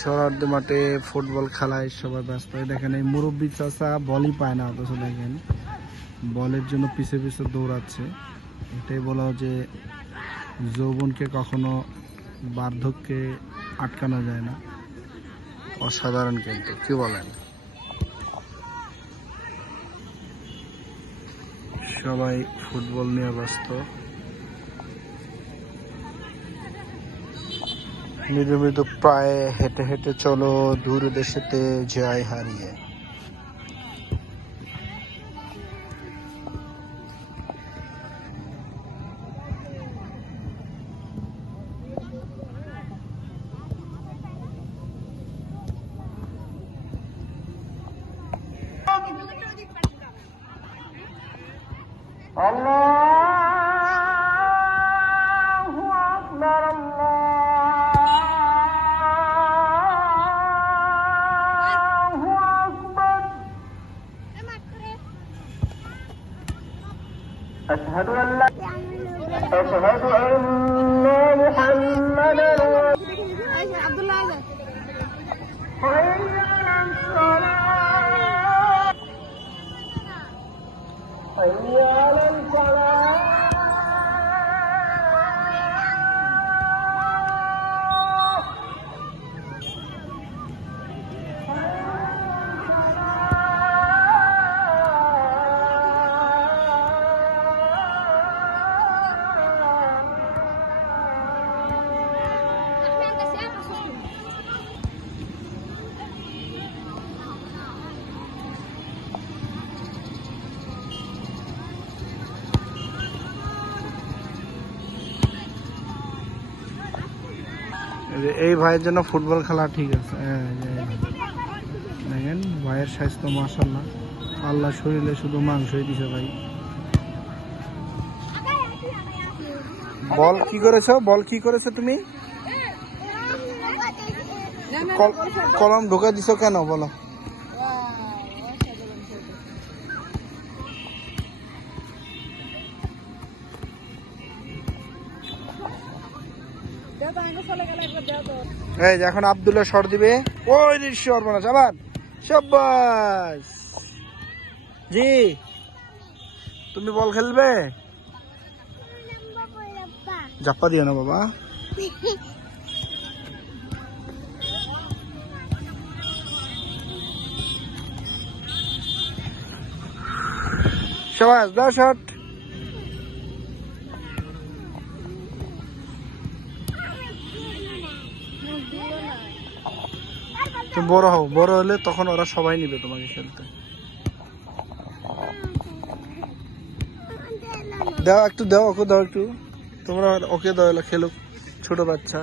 শরৎ মাঠে ফুটবল খেলায় সবাই ব্যস্ত। দেখেন এই মুরব্বী চাচা বলই পায় না, অথচ দেখেন বলের জন্য পিছে পিছে দৌড়াচ্ছে। এটাই বলা যে যৌবনকে কখনো বার্ধক্যে আটকানো যায় না। অসাধারণ, কিন্তু কি বলেন? সবাই ফুটবল নিয়ে ব্যস্ত। মৃদু মৃদু প্রায় হেঁটে হেঁটে চলো দূর দেশেতে জয় হারিয়ে। আল্লাহু আকবার, আল্লাহু আকবার। আশহাদু আল্লা মুহাম্মাদার রাসূলুল্লাহ। হাইয়া আলাস সালাত, হাইয়া আলাল ফালাহ। এই ভাইয়ের জন্য ফুটবল খেলা ঠিক আছে। দেখেন ভাইয়ের স্বাস্থ্য মাশাআল্লাহ, আল্লাহ শরীরে শুধু মাংসই দিছে ভাই। বল কি করেছো? বল কি করেছো তুমি? কলম ঢুকে দিছো কেন বলো? এই যে এখন আব্দুল্লাহ শট দিবে। ওই শট বানাস আবার। শাবাশ জি, তুমি বল খেলবে? জাপ্পা দিও না বাবা। শাবাশ, দাও শট। তুমি বড় হও, বড় হলে তখন ওরা সবাই নিবে তোমাকে খেলতে। দাও একটু, দাও ওকে, দাও একটু, তোমরা ওকে দাও, খেলুক, ছোট বাচ্চা।